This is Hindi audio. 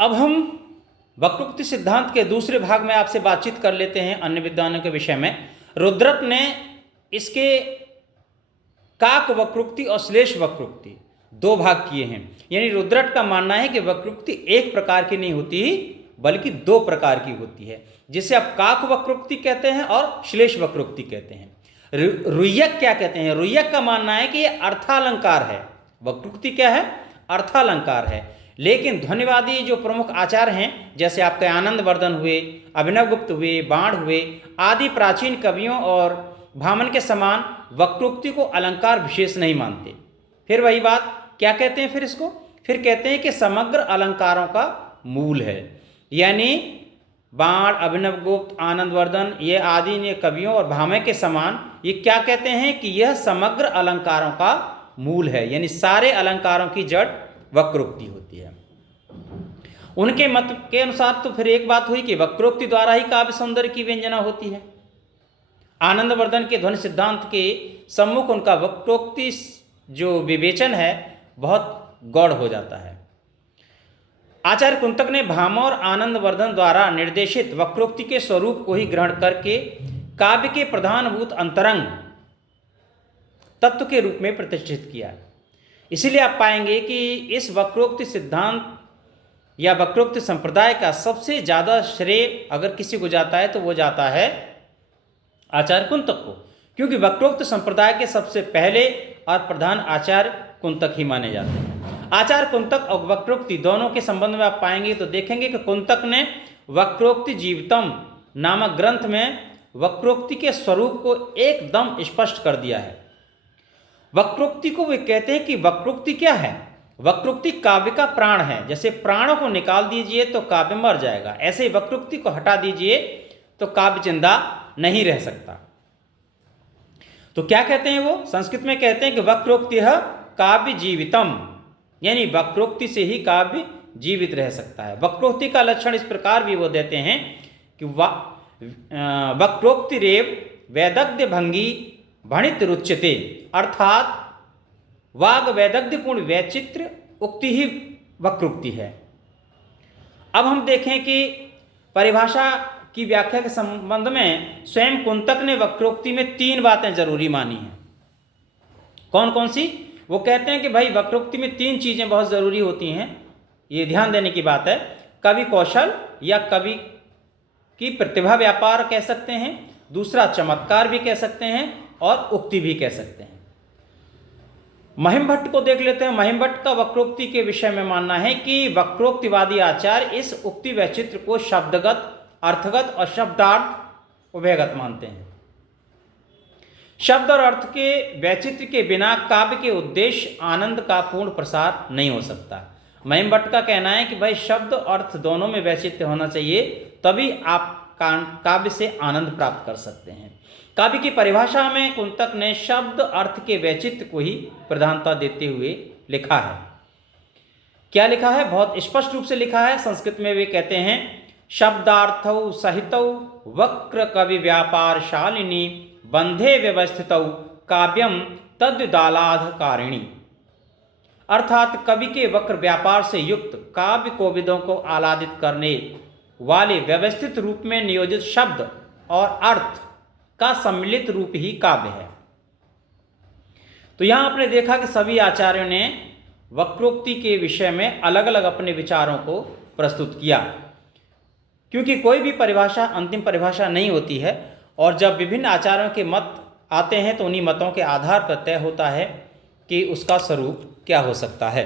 अब हम वक्रोक्ति सिद्धांत के दूसरे भाग में आपसे बातचीत कर लेते हैं अन्य विद्वानों के विषय में। रुद्रट ने इसके काक वक्रोक्ति और श्लेष वक्रोक्ति दो भाग किए हैं। यानी रुद्रट का मानना है कि वक्रोक्ति एक प्रकार की नहीं होती बल्कि दो प्रकार की होती है, जिसे आप काक वक्रोक्ति कहते हैं और श्लेष वक्रोक्ति कहते हैं। रुय्यक क्या कहते हैं? रुय्यक का मानना है कि यह अर्थालंकार है। वक्रोक्ति क्या है? अर्थालंकार है। लेकिन ध्वनिवादी जो प्रमुख आचार्य हैं, जैसे आपके आनंदवर्धन हुए, अभिनवगुप्त हुए, बाण हुए आदि प्राचीन कवियों और भामन के समान वक्रोक्ति को अलंकार विशेष नहीं मानते। फिर वही बात, क्या कहते हैं फिर कहते हैं कि समग्र अलंकारों का मूल है। यानी बाण, अभिनवगुप्त, आनंदवर्धन ये आदि ने कवियों और भामह के समान ये क्या कहते हैं कि यह समग्र अलंकारों का मूल है। यानी सारे अलंकारों की जड़ वक्रोक्ति होती है। उनके मत के अनुसार तो फिर एक बात हुई कि वक्रोक्ति द्वारा ही काव्य सौंदर्य की व्यंजना होती है। आनंदवर्धन के ध्वनि सिद्धांत के सम्मुख उनका वक्रोक्ति जो विवेचन है बहुत गौड़ हो जाता है। आचार्य कुंतक ने भामह और आनंदवर्धन द्वारा निर्देशित वक्रोक्ति के स्वरूप को ही ग्रहण करके काव्य के प्रधानभूत अंतरंग तत्व के रूप में प्रतिष्ठित किया। इसीलिए आप पाएंगे कि इस वक्रोक्ति सिद्धांत या वक्रोक्ति संप्रदाय का सबसे ज़्यादा श्रेय अगर किसी को जाता है तो वो जाता है आचार्य कुंतक को, क्योंकि वक्रोक्ति संप्रदाय के सबसे पहले और प्रधान आचार्य कुंतक ही माने जाते हैं। आचार्य कुंतक और वक्रोक्ति दोनों के संबंध में आप पाएंगे तो देखेंगे कि कुंतक ने वक्रोक्ति जीवितम नामक ग्रंथ में वक्रोक्ति के स्वरूप को एकदम स्पष्ट कर दिया है। वक्रोक्ति को वे कहते हैं कि वक्रोक्ति क्या है? वक्रोक्ति काव्य का प्राण है। जैसे प्राणों को निकाल दीजिए तो काव्य मर जाएगा, ऐसे ही वक्रोक्ति को हटा दीजिए तो काव्य जिंदा नहीं रह सकता। तो क्या कहते हैं वो? संस्कृत में कहते हैं कि वक्रोक्ति काव्य जीवितम, यानी वक्रोक्ति से ही काव्य जीवित रह सकता है। वक्रोक्ति का लक्षण इस प्रकार भी वो देते हैं कि वक्रोक्ति रेव वैदग्ध्य भंगी भणित रुच्यते, अर्थात वाग वैदग्ध्यपूर्ण वैचित्र उक्ति ही वक्रोक्ति है। अब हम देखें कि परिभाषा की व्याख्या के संबंध में स्वयं कुंतक ने वक्रोक्ति में तीन बातें जरूरी मानी हैं। कौन कौन सी? वो कहते हैं कि भाई वक्रोक्ति में तीन चीजें बहुत जरूरी होती हैं, ये ध्यान देने की बात है। कवि कौशल या कवि की प्रतिभा व्यापार कह सकते हैं, दूसरा चमत्कार भी कह सकते हैं और उक्ति भी कह सकते हैं। महिम भट्ट को देख लेते हैं। महिम भट्ट का वक्रोक्ति के विषय में मानना है कि वक्रोक्तिवादी आचार्य इस उक्ति वैचित्र को शब्दगत, अर्थगत और शब्दार्थ उभयगत मानते हैं। शब्द और अर्थ के वैचित्र के बिना काव्य के उद्देश्य आनंद का पूर्ण प्रसार नहीं हो सकता। महिम भट्ट का कहना है कि भाई शब्द और अर्थ दोनों में वैचित्र होना चाहिए, तभी आप काव्य से आनंद प्राप्त कर सकते हैं। काव्य की परिभाषा में कुंतक ने शब्द अर्थ के वैचित्र को ही प्रधानता देते हुए लिखा है। क्या लिखा है? बहुत स्पष्ट रूप से लिखा है। संस्कृत में वे कहते हैं शब्दार्थौ सहितौ वक्र कवि व्यापार शालिनी बंधे व्यवस्थितौ काव्यम तद्विदालाधकारिणी, अर्थात कवि के वक्र व्यापार से युक्त काव्य कोविदों को आह्लादित करने वाले व्यवस्थित रूप में नियोजित शब्द और अर्थ का सम्मिलित रूप ही काव्य है। तो यहां आपने देखा कि सभी आचार्यों ने वक्रोक्ति के विषय में अलग अलग अपने विचारों को प्रस्तुत किया, क्योंकि कोई भी परिभाषा अंतिम परिभाषा नहीं होती है, और जब विभिन्न आचार्यों के मत आते हैं तो उन्हीं मतों के आधार पर तय होता है कि उसका स्वरूप क्या हो सकता है।